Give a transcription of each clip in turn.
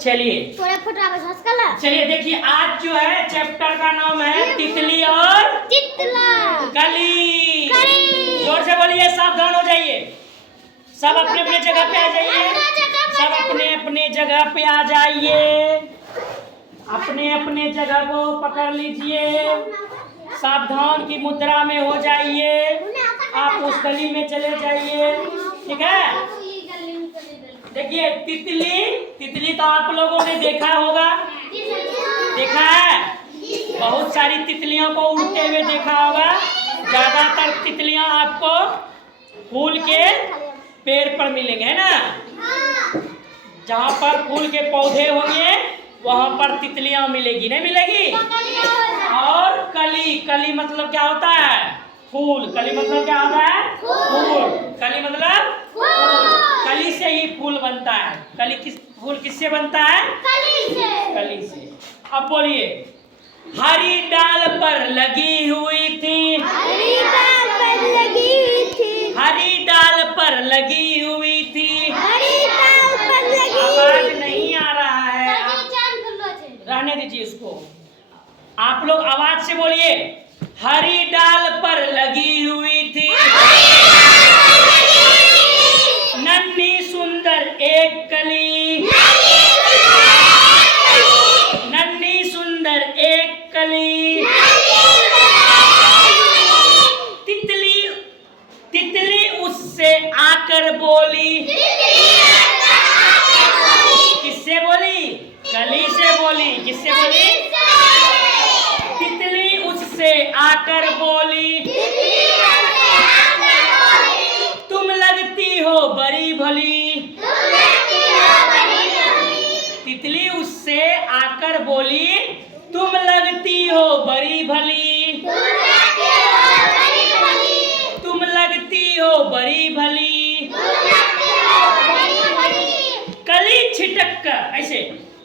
चलिए चलिए देखिए, आज जो है चैप्टर का नाम है तितली और कली। जोर से बोलिए, सावधान हो जाइए, सब अपने अपने जगह पे आ जाइए, सब अपने अपने जगह पे आ जाइए, अपने अपने जगह को पकड़ लीजिए, सावधान की मुद्रा में हो जाइए, आप उस गली में चले जाइए, ठीक है। देखिए तितली तो आप लोगों ने देखा होगा, देखा है, बहुत सारी तितलियों को उड़ते हुए देखा होगा। ज्यादातर तितलियां आपको फूल के पेड़ पर मिलेंगे, है ना। जहाँ पर फूल के पौधे होंगे वहां पर तितलियां मिलेगी, नहीं मिलेगी। और कली मतलब क्या होता है? फूल। कली मतलब क्या होता है? फूल। कली मतलब फूल। कली से ही फूल बनता है। फूल किससे बनता है? कली से। अब बोलिए, हरी डाल पर लगी हुई थी, हरी डाल पर लगी हुई थी, हरी डाल पर लगी हुई थी, हरी डाल पर लगी। आवाज नहीं आ रहा है, रहने दीजिए इसको। आप लोग आवाज से बोलिए, हरी डाल पर लगी हुई थी, नन्ही सुंदर एक कली, नन्ही सुंदर एक कली। तितली उससे आकर बोली, किससे बोली? कली से बोली। किससे बोली? तितली उससे आकर बोली, तुम लगती हो बड़ी भली। तितली उससे आकर बोली, तुम लगती हो बड़ी भली, तुम लगती हो बड़ी भली। कली छिटक कर, ऐसे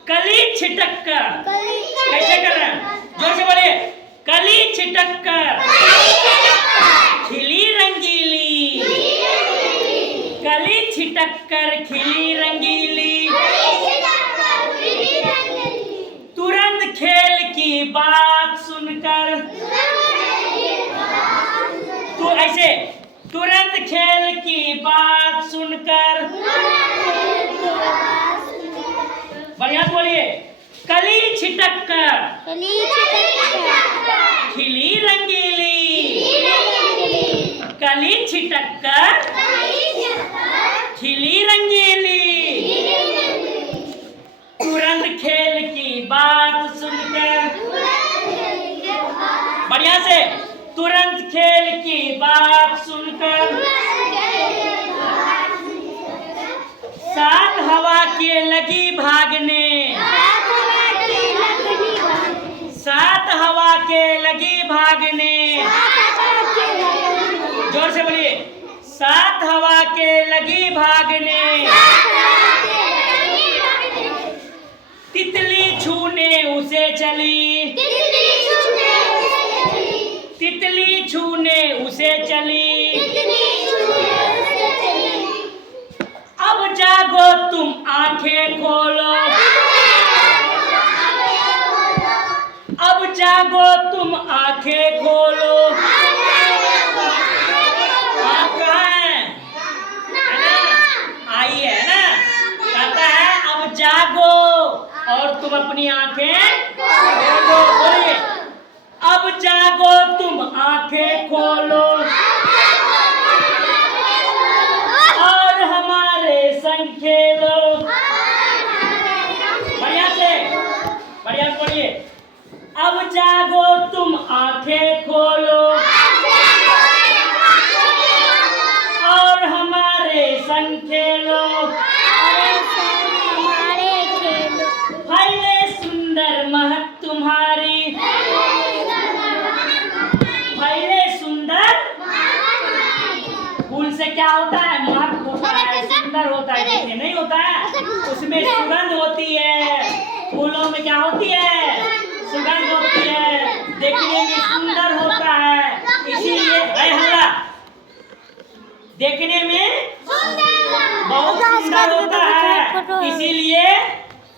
कली छिटक कर, कैसे कर रहे हैं? जोर से बोलिए, कली छिटक कर खिली रंगीली, कली छिटक कर खिली रंगीली। तुरंत खेल की बात सुनकर, तो ऐसे तुरंत खेल की बात सुनकर, बढ़िया बोलिए, कली छिटक कर खिली रंगीली, कली छिटक कर खिली रंगीली। तुरंत खेल की बात सुनकर, बढ़िया से, तुरंत खेल की बात सुनकर, साथ हवा के लगी भागने, साथ हवा के लगी भागने। जोर से बोलिए, साथ हवा के लगी भागने। तितली छूने उसे चली, तितली छूने उसे चली। अब जागो तुम आंखें खोलो, अब जागो तुम आंखें खोलो। आप कहाँ हैं? है ना? आई है ना? कहता है अब जागो और तुम अपनी आंखें खोलो। बोलिए, अब जागो तुम आंखें खोलो और हमारे संग खेलो। बढ़िया से, बढ़िया बोलिए, अब जागो तुम आंखें खोलो और हमारे संग खेलो। फैले सुंदर महक तुम्हारी, फैले सुंदर। फूल से क्या होता है? महक होता है, सुंदर होता है, देखिए नहीं होता है, उसमें सुगंध होती है। फूलों में क्या होती है? सुगंध होती है, देखने में सुंदर होता है, इसीलिए हल्ला देखने में बहुत सुंदर होता है। इसीलिए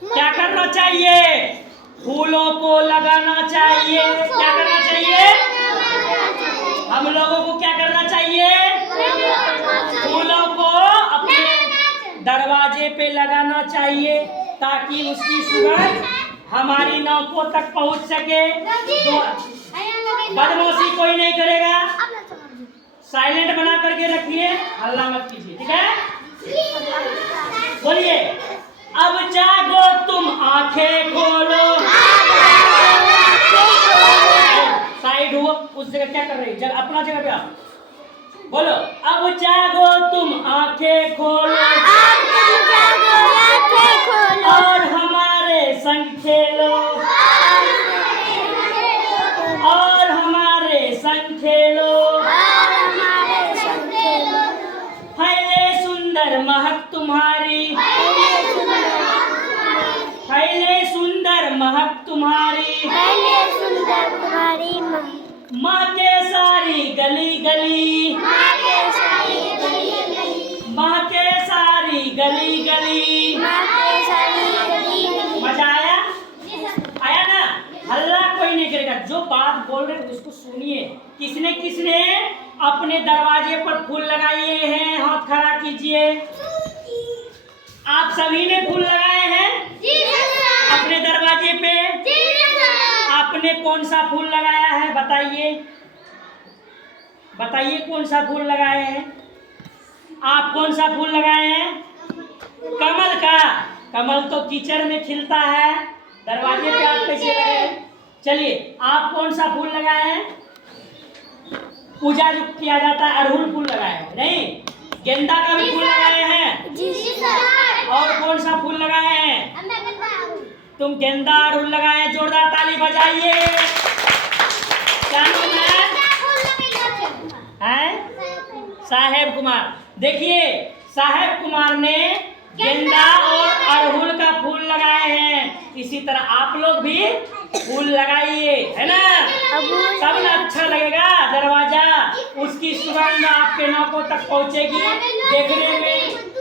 क्या करना चाहिए? फूलों को लगाना चाहिए। क्या करना चाहिए? हम लोगों को क्या करना चाहिए? फूलों को अपने दरवाजे पे लगाना चाहिए ताकि उसकी सुगंध हमारी नाकों तक पहुंच सके। बदमाशी कोई नहीं करेगा। साइलेंट बना करके रखिए, हल्ला मत कीजिए, ठीक है? बोलिए, अब जागो तुम आंखें खोलो। साइड हुआ, उस जगह क्या कर रही है? जगह अपना जगह पे आप बोलो, अब जागो तुम आंखें खोलो और हमारे संग खेलो, और हमारे संग खेलो। फैले सुंदर महक तुम्हारी, फैले सुंदर महक तुम्हारी, महके सारी गली गली, महके सारी गली गली। मजा आया? आया ना? हल्ला कोई नहीं करेगा। जो बात बोल रहे हैं उसको सुनिए। किसने किसने अपने दरवाजे पर फूल लगाए हैं? हाथ खड़ा कीजिए। आप सभी ने फूल लगाए हैं अपने दरवाजे पे? आपने कौन सा फूल लगाया है? बताइए, बताइए कौन सा फूल लगाए हैं? आप कौन सा फूल लगाए हैं? कमल का। कमल तो कीचड़ में खिलता है, दरवाजे पे आप कैसे लगाए? चलिए, आप कौन सा फूल लगाए हैं? पूजा जो किया जाता है अड़हुल फूल लगाए हैं? नहीं, गेंदा का भी फूल लगाए हैं? जी सर। और कौन सा फूल लगाए हैं? तुम गेंदा अड़हुल लगाए हैं, जोरदार ताली बजाइए। क्या नाम है? साहेब कुमार। देखिए, साहेब कुमार ने गेंदा और अड़हुल का फूल लगाए हैं। इसी तरह आप लोग भी फूल लगाइए, है ना? तब ना अच्छा लगेगा दरवाजा, उसकी सुगंध आपके नाकों तक पहुंचेगी।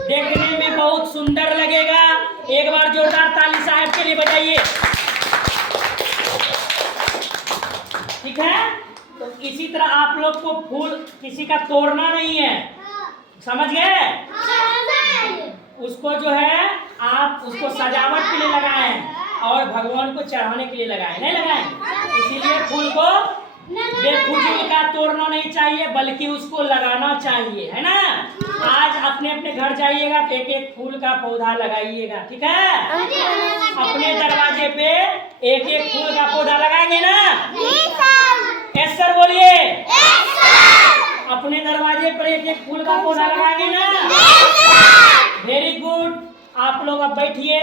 देखने में बहुत सुंदर लगेगा। एक बार जोरदार ताली साहब के लिए बजाइए, ठीक है? तो इसी तरह आप लोग को फूल किसी का तोड़ना नहीं है, समझ गए? उसको जो है आप उसको सजावट के लिए लगाए और भगवान को चढ़ाने के लिए लगाए, नहीं लगाए? इसीलिए फूल को बेफिजूल का तोड़ना नहीं चाहिए, बल्कि उसको लगाना चाहिए, है ना? आज अपने अपने घर जाइएगा तो एक एक फूल का पौधा लगाइएगा, ठीक है? अपने दरवाजे पे एक एक फूल का पौधा लगाएंगे ना? यस सर बोलिए। अपने दरवाजे पर एक एक फूल का पौधा लगाएंगे ना? Very good. आप लोग अब बैठिए।